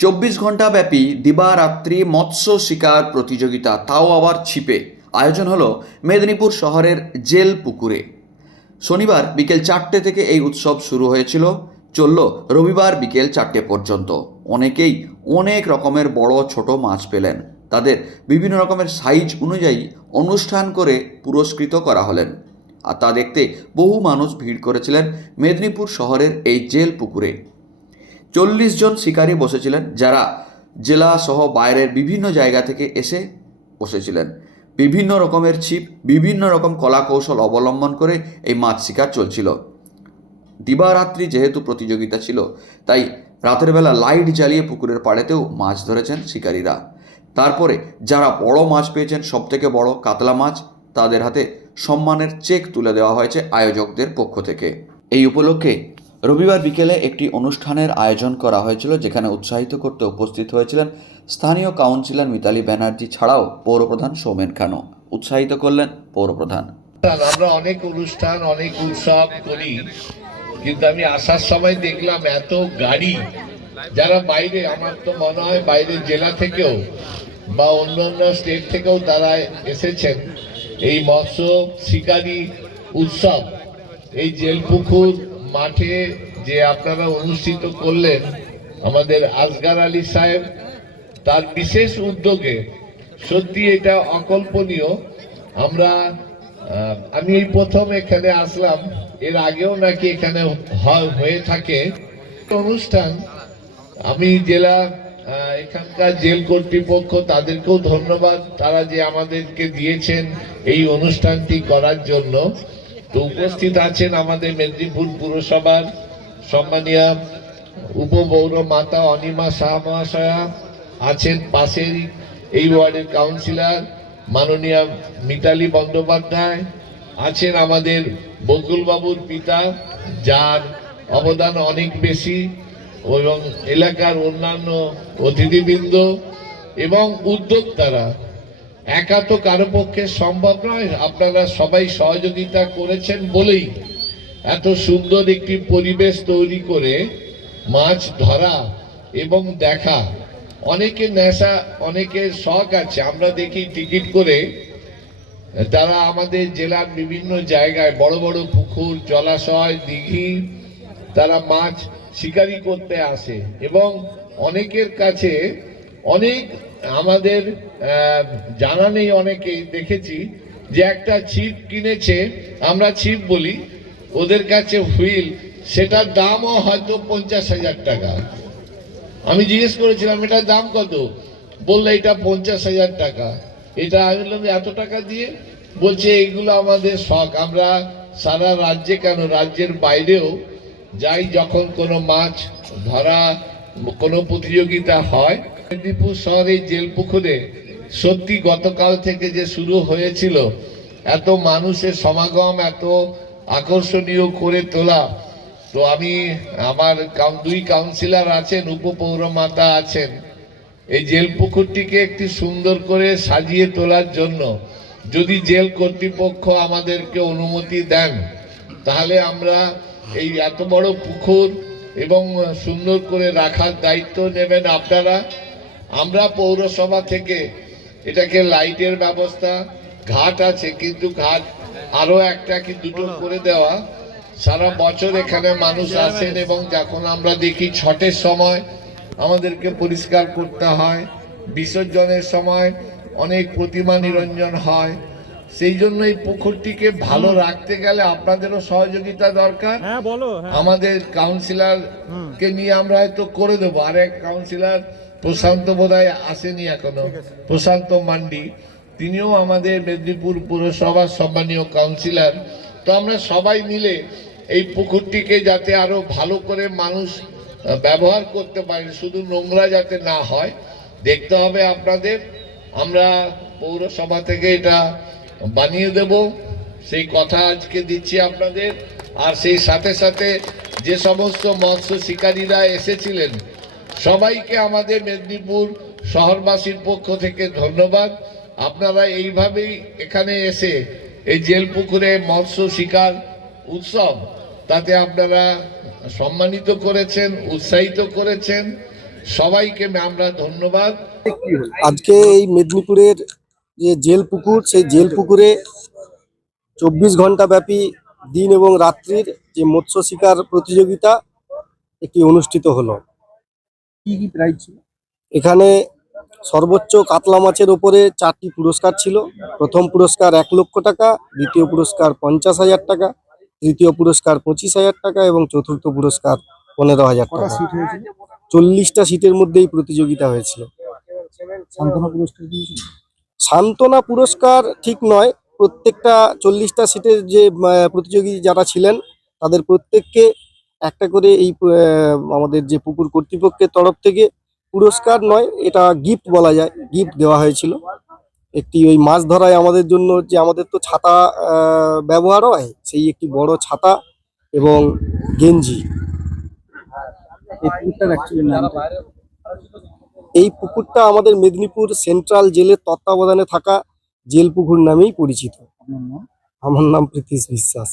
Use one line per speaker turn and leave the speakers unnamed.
চব্বিশ ঘণ্টা ব্যাপী দিবারাত্রি মৎস্য শিকার প্রতিযোগিতা, তাও আবার ছিপে। আয়োজন হলো মেদিনীপুর শহরের জেল পুকুরে। শনিবার বিকেল চারটে থেকে এই উৎসব শুরু হয়েছিল। চলল রবিবার বিকেল চারটে পর্যন্ত। অনেকেই অনেক রকমের বড় ছোট মাছ পেলেন। তাদের বিভিন্ন রকমের সাইজ অনুযায়ী অনুষ্ঠান করে পুরস্কৃত করা হলেন। আর তা দেখতে বহু মানুষ ভিড় করেছিলেন মেদিনীপুর শহরের এই জেল পুকুরে। চল্লিশ জন শিকারী বসেছিলেন যারা জেলা সহ বাইরের বিভিন্ন জায়গা থেকে এসে বসেছিলেন। বিভিন্ন রকমের ছিপ, বিভিন্ন রকম কলা কৌশল অবলম্বন করে এই মাছ শিকার চলছিল। দিবারাত্রি যেহেতু প্রতিযোগিতা ছিল, তাই রাতের বেলা লাইট জ্বালিয়ে পুকুরের পাড়েতেও মাছ ধরেছেন শিকারীরা। তারপরে যারা বড় মাছ পেয়েছেন সব থেকে বড় কাতলা মাছ, তাদের হাতে সম্মানের চেক তুলে দেওয়া হয়েছে আয়োজকদের পক্ষ থেকে। এই উপলক্ষে রবিবার বিকেলে একটি অনুষ্ঠানের আয়োজন করা হয়েছিল, যেখানে উৎসাহিত করতে উপস্থিত হয়েছিলেন স্থানীয় কাউন্সিলর মিতালি ব্যানার্জি ছাড়াও পৌরপ্রধান সৌমেন খানও। উৎসাহিত করলেন পৌরপ্রধান।
আমরা অনেক অনুষ্ঠান, অনেক উৎসব করি, কিন্তু আমি আসার সময় দেখলাম এত গাড়ি, যারা বাইরে, আমার তো মনে হয় বাইরের জেলা থেকেও বা অন্য অন্য স্টেট থেকেও তারা এসেছেন। এই মৎস্য শিকারী উৎসব, এই জেলপুকুর মাঠে যে আপনারা অনুষ্ঠিত করলেন আমাদের আজগার আলী সাহেব, তার বিশেষ উদ্যোগে, সত্যি এটা অকল্পনীয়। আমরা আমি এই প্রথম এখানে আসলাম, এর আগেও নাকি এখানে হয়- থাকে। অনুষ্ঠান, আমি জেলা এখানকার জেল কর্তৃপক্ষ, তাদেরকেও ধন্যবাদ, তারা যে আমাদেরকে দিয়েছেন এই অনুষ্ঠানটি করার জন্য। তো উপস্থিত আছেন আমাদের মেদিনীপুর পুরসভার সম্মানীয় উপবৌর মাতা অনিমা শাহ মহাশয়া, আছেন পাশেই এই ওয়ার্ডের কাউন্সিলর মাননীয় মিতালি বন্দ্যোপাধ্যায়, আছেন আমাদের বকুলবাবুর পিতা, যার অবদান অনেক বেশি, এবং এলাকার অন্যান্য অতিথিবৃন্দ এবং উদ্যোক্তারা একা তো কারও পক্ষে সম্ভব নয়। আপনারা সবাই সহযোগিতা করেছেন বলেই এত সুন্দর একটি পরিবেশ তৈরি করে মাছ ধরা এবং দেখা। অনেকে নেশা অনেকের শখ আছে। আমরা দেখি টিকিট করে তারা আমাদের জেলার বিভিন্ন জায়গায় বড় বড় পুকুর, জলাশয়, দিঘি, তারা মাছ শিকারি করতে আসে এবং অনেকের কাছে অনেক আমাদের জানা নেই অনেকেই, দেখেছি যে একটা ছিপ কিনেছে, আমরা ছিপ বলি, ওদের কাছে হুইল, সেটার দামও হয়তো পঞ্চাশ হাজার টাকা। আমি জিজ্ঞেস করেছিলাম, এটার দাম কত? বললে, এটা পঞ্চাশ হাজার টাকা। এটা আমি বললাম, এত টাকা দিয়ে? বলছে, এইগুলো আমাদের শখ। আমরা সারা রাজ্যে কেন, রাজ্যের বাইরেও যাই, যখন কোনো মাছ ধরা কোনো প্রতিযোগিতা হয়? মেদিনীপুর শহরে জেল পুকুরে সত্যি গতকাল থেকে যে শুরু হয়েছিল, এত মানুষের সমাগম, এত আকর্ষণীয় করে তোলা। তো আমি, আমার দুই কাউন্সিলর আছেন, উপপৌরমাতা আছেন। এই জেল পুকুরটিকে একটি সুন্দর করে সাজিয়ে তোলার জন্য যদি জেল কর্তৃপক্ষ আমাদেরকে অনুমতি দেন, তাহলে আমরা এই এত বড় পুকুর এবং সুন্দর করে রাখার দায়িত্ব নেবেন আপনারা। আমরা পৌরসভা থেকে এটাকে লাইটের ব্যবস্থা ঘাট আছে কিন্তু ঘাট আরও একটা কি দুটো করে দেওয়া। সারা বছর এখানে মানুষ আসেন এবং যখন আমরা দেখি ছটের সময় আমাদেরকে পরিষ্কার করতে হয় বিসর্জনের সময় অনেক প্রতিমা নিরঞ্জন হয়। সেই জন্য এই পুকুরটিকে ভালো রাখতে গেলে আপনাদেরও সহযোগিতা দরকার।
হ্যাঁ হ্যাঁ।
আমাদের কাউন্সিলর কে নিয়ে আমরা হয়তো করে দেবো। আরেক কাউন্সিলর প্রশান্ত বোধহয় আসেনি এখনও। প্রশান্ত মান্ডি। তিনিও আমাদের মেদিনীপুর পুরসভার সম্মানীয় কাউন্সিলর তো আমরা সবাই মিলে এই পুকুরটিকে যাতে আরও ভালো করে মানুষ ব্যবহার করতে পারে শুধু নোংরা যাতে না হয় দেখতে হবে আপনাদের। আমরা পৌরসভা থেকে এটা বানিয়ে দেব। সেই কথা আজকে দিচ্ছি আপনাদের। আর সেই সাথে সাথে যে সমস্ত মৎস্য শিকারীরা এসেছিলেন, সবাইকে আমাদের মেদিনীপুর শহরবাসীর পক্ষ থেকে ধন্যবাদ। আপনারা এইভাবেই এখানে এসে এই জেল পুকুরে মৎস্য শিকার উৎসব, তাতে আপনারা সম্মানিত করেছেন, উৎসাহিত করেছেন। সবাইকে আমরা ধন্যবাদ।
আজকে এই মেদিনীপুরের যে জেল পুকুর সেই জেল পুকুরে চব্বিশ ঘণ্টা ব্যাপী দিন এবং রাত্রির যে মৎস্য শিকার প্রতিযোগিতা একটি অনুষ্ঠিত হলো।
কি কি প্রাইজ ছিল?
এখানে সর্বোচ্চ কাতলা মাছের ওপরে চারটি পুরস্কার ছিল। প্রথম পুরস্কার এক লক্ষ টাকা দ্বিতীয় পুরস্কার পঞ্চাশ হাজার টাকা তৃতীয় পুরস্কার পঁচিশ হাজার টাকা এবং চতুর্থ পুরস্কার পনেরো হাজার টাকা। চল্লিশটা সিটের মধ্যেই প্রতিযোগিতা হয়েছিল।
সান্ত্বনা পুরস্কার
সান্ত্বনা পুরস্কার ঠিক নয়। প্রত্যেকটা চল্লিশটা সিটের যে প্রতিযোগী যারা ছিলেন, তাদের প্রত্যেককে একটা করে এই আমাদের যে পুকুর কর্তৃপক্ষের তরফ থেকে পুরস্কার নয়, এটা গিফট বলা যায়। গিফট দেওয়া হয়েছিল। একটি ওই মাছ ধরায় আমাদের জন্য যে আমাদের তো ছাতা ব্যবহার হয়, সেই একটি বড় ছাতা এবং গেঞ্জি।
এই পুকুরটার অ্যাকচুয়ালি নামটা
এই পুকুরটা আমাদের মেদিনীপুর সেন্ট্রাল জেলের তত্ত্বাবধানে থাকা জেল পুকুর নামেই পরিচিত। আমার নাম প্রীতিশ বিশ্বাস।